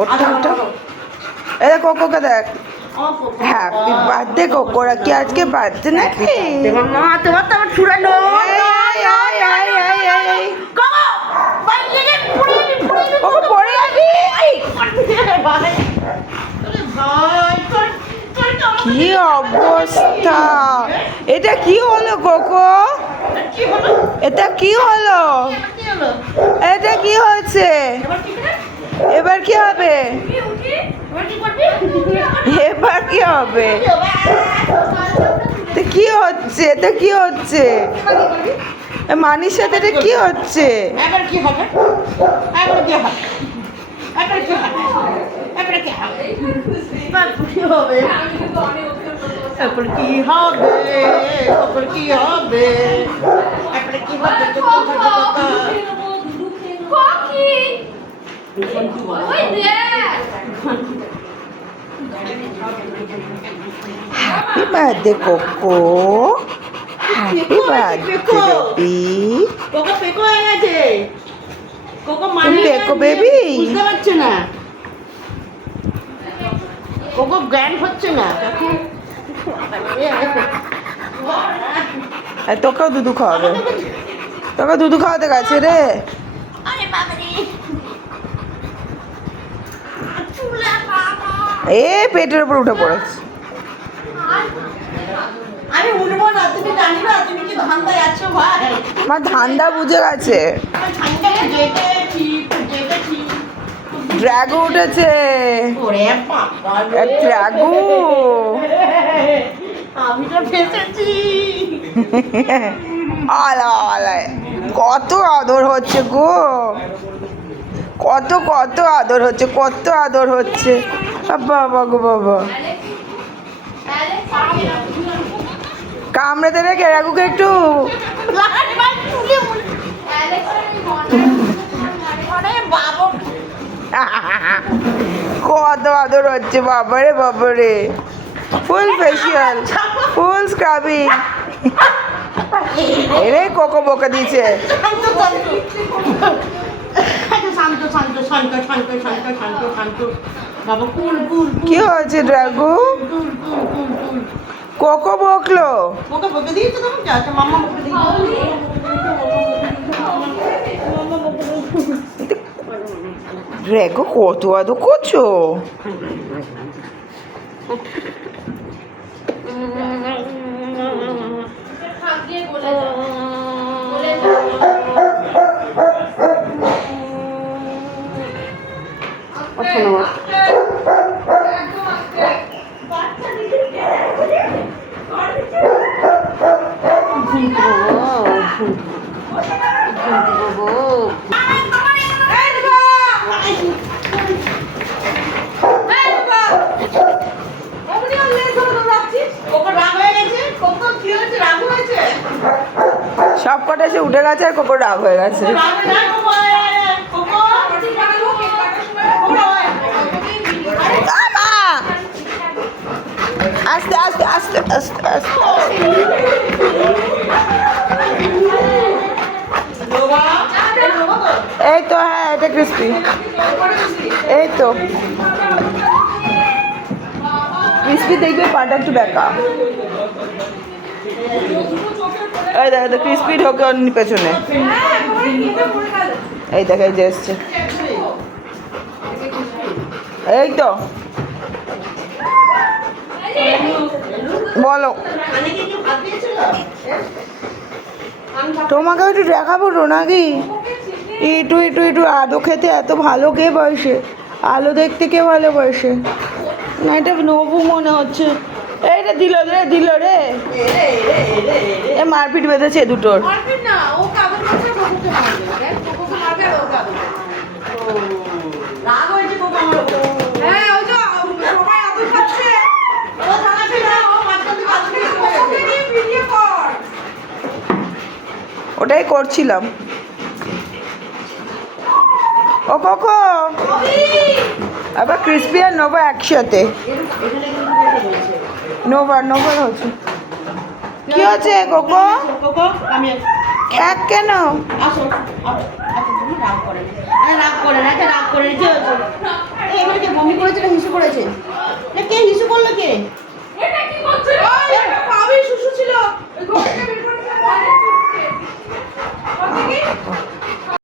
ওটা ওটা এই কোকোকে দেখ। হ্যাপি বার্থডে কোকোরা কি আজকে বার্থডে নাকি? তোমার তো আমার ছুড়ানো কি অবস্থা! এটা কি হলো কোকো? এটা কি হলো? এটা কি হচ্ছে? এবার কি হবে? এবার কি হবে? কি হচ্ছে? এটা কি হচ্ছে? মানির সাথে এটা কি হচ্ছে? এবার কি হবে? এবার কি হবে? এবার কি হবে? এবার কি হবে? এবার কি হবে? এবার কি হবে? এবার কি হবে? এবার কি হবে? ককি ওই দেখ happy birthday Coco, happy birthday baby. কোকো পেকো হয়ে গেছে। কোকো মানে পেকো বেবি বুঝতে পারছে না। কোকো জ্ঞান হচ্ছে না এখন। তোকেও দুধু খাওয়াবে, তোকে দুধু খাওয়াতে গেছে রে। আরে বাবা রে এ পেটের উপর উঠে পড়েছে। আমি উঠবো না, তুমি জানি না তুমি কি ধান্দায় আছো ভাই। আমার ধান্দা বুঝে গেছে। ড্রাগো উঠেছে। ওরে বাবা ড্রাগো আমি তো ফেসেছি। আলা আলা কত আদর হচ্ছে গো, কত কত আদর হচ্ছে, কত আদর হচ্ছে। বাবা গো বাবা, কামড়ে দেবে কে রাগুকে একটু? কত আদর হচ্ছে বাবারে বাবারে। ফুল ফেসিয়াল, ফুল স্ক্রাবিং। এরে কোকো বকা দিয়েছে। শান্ত শান্ত শান্ত শান্ত শান্ত শান্ত শান্ত বাবা কুল কুল কি হয়েছে ড্রাগু? কুল কুল কুল কুল কোকো বকলো? ওকে বকে দিয়েছো তোমাকে? আচ্ছা মাম্মা বকে দিয়েছো। ড্রাগু কত আদর করছো? সব কটা এসে উঠে গেছে আর কোকো রাগ হয়ে গেছে। আস্তে আস্তে আস্তে আস্তে আস্তে এই তো, হ্যাঁ এটা ক্রিস্পি। এই তো ক্রিস্পি, দেখবে পাটা একটু বেঁকা। এই দেখ ক্রিস্পি ঢোকে ওর পেছনে। এই দেখ এই যে এসছে। এই তো বলো, তোমাকে একটু দেখাবো রোনাকি। একটু একটু একটু আদো খেতে এত ভালো কে বসে, আলো দেখতে কে ভালোবাসে না? এটা নবু মনে হচ্ছে। এইটা দিল রে, দিল রে। এ মারপিট বেঁধেছে দুটোর। ওটাই করছিলাম। ও কোকো, আবার ক্রিস্পি আর নোভা একসাথে। নোভা নোভার হচ্ছে। কি হচ্ছে কোকো? খ্যাক কেন? রাগ করে না, রাগ করে না, রাগ করে না। মাম্মি করেছে না হিসু করেছে? কে হিসু করলো কে? এটা কি করছে রে?